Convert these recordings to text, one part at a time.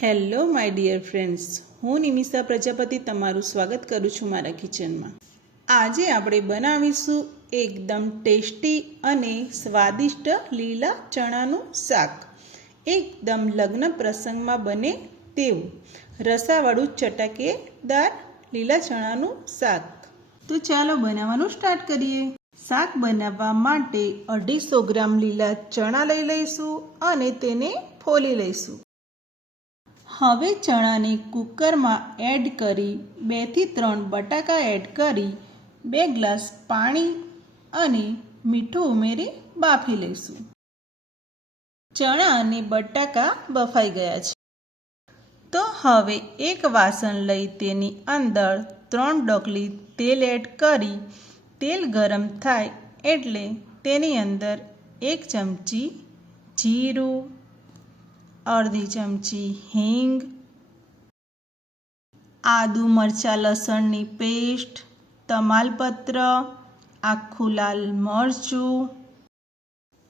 Hello my dear friends, હું નિમિષા પ્રજાપતિ તમારું સ્વાગત કરું છું મારા કિચનમાં. આજે આપણે બનાવીશું એકદમ ટેસ્ટી અને સ્વાદિષ્ટ લીલા ચણાનું શાક. એકદમ લગ્ન પ્રસંગમાં બને તેવું રસાવાળું ચટાકેદાર લીલા ચણાનું શાક. તો ચાલો બનાવવાનું સ્ટાર્ટ કરીએ. શાક બનાવવા માટે 250 ગ્રામ લીલા ચણા લઈ લઈશું અને તેને ફોલી લઈશું. હવે ચણાને કુકરમાં એડ કરી 2 થી 3 બટાકા એડ કરી 2 ગ્લાસ પાણી અને મીઠું ઉમેરી બાફી લઈશું. ચણા અને બટાકા બફાઈ ગયા છે. તો હવે એક વાસણ લઈ તેની અંદર 3 ડોકલી તેલ એડ કરી તેલ ગરમ થાય એટલે તેની અંદર 1 ચમચી જીરું, અડધી ચમચી હિંગ, આદુ મરચાં લસણની પેસ્ટ, તમાલપત્ર, આખું લાલ મરચું,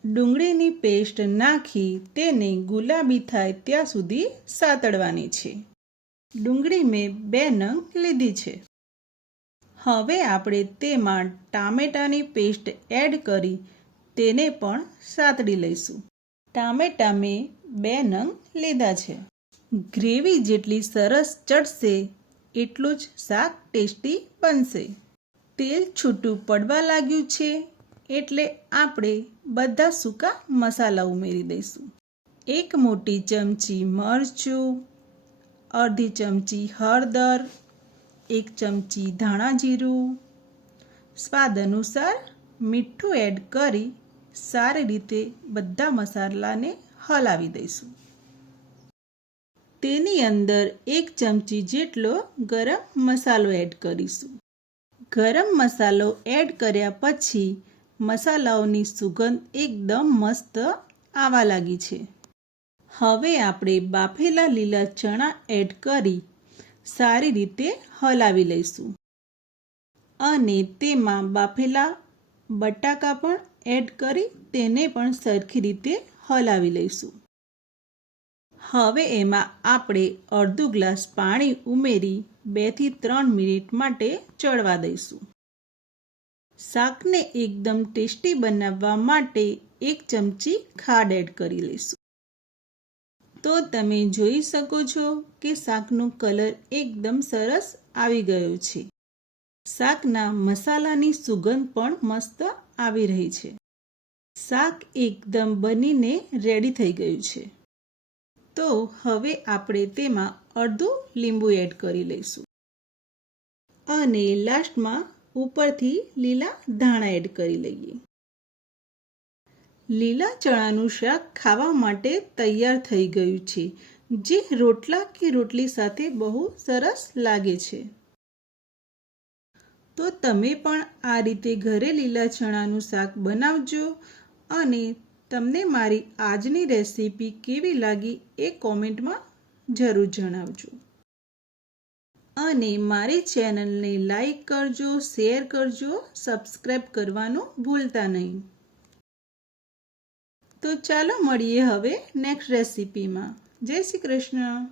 ડુંગળીની પેસ્ટ નાખી તેને ગુલાબી થાય ત્યાં સુધી સાતળવાની છે. ડુંગળી મેં 2 નંગ લીધી છે. હવે આપણે તેમાં ટામેટાની પેસ્ટ એડ કરી તેને પણ સાતળી લઈશું. ટામેટા મેં 2 નંગ લીધા છે. ગ્રેવી જેટલી સરસ ચડશે એટલું જ શાક ટેસ્ટી બનશે. તેલ છૂટું પડવા લાગ્યું છે એટલે આપણે બધા સૂકા મસાલા ઉમેરી દઈશું. 1 મોટી ચમચી મરચું, અડધી ચમચી હળદર, 1 ચમચી ધાણા જીરું, સ્વાદ અનુસાર મીઠું એડ કરી સારી રીતે બધા મસાલાને હલાવી દઈશું. તેની અંદર 1 ચમચી જેટલો ગરમ મસાલો એડ કરીશું. ગરમ મસાલો એડ કર્યા પછી મસાલાઓની સુગંધ એકદમ મસ્ત આવવા લાગી છે. હવે આપણે બાફેલા લીલા ચણા એડ કરી સારી રીતે હલાવી લઈશું અને તેમાં બાફેલા બટાકા પણ એડ કરી તેને પણ સરખી રીતે હલાવી લઈશું. હવે એમાં આપણે અડધો ગ્લાસ પાણી ઉમેરી 2 થી 3 મિનિટ માટે ચડવા દઈશું. શાકને એકદમ ટેસ્ટી બનાવવા માટે 1 ચમચી ખાંડ એડ કરી લઈશું. તો તમે જોઈ શકો છો કે શાકનો કલર એકદમ સરસ આવી ગયો છે. શાકના મસાલાની સુગંધ પણ મસ્ત આવી રહી છે. શાક એકદમ બનીને રેડી થઈ ગયું છે. તો હવે આપણે તેમાં અડધું લીંબુ એડ કરી લઈશું અને લાસ્ટમાં ઉપરથી લીલા ધાણા એડ કરી લઈએ. લીલા ચણાનું શાક ખાવા માટે તૈયાર થઈ ગયું છે, જે રોટલા કે રોટલી સાથે બહુ સરસ લાગે છે. તો તમે પણ આ રીતે ઘરે લીલા ચણાનું શાક બનાવજો અને તમને મારી આજની રેસીપી કેવી લાગી એ કોમેન્ટમાં જરૂર જણાવજો. અને મારી ચેનલને લાઈક કરજો, શેર કરજો, સબસ્ક્રાઈબ કરવાનું ભૂલતા નહીં. તો ચાલો મળીએ હવે નેક્સ્ટ રેસીપીમાં. જય શ્રી કૃષ્ણ.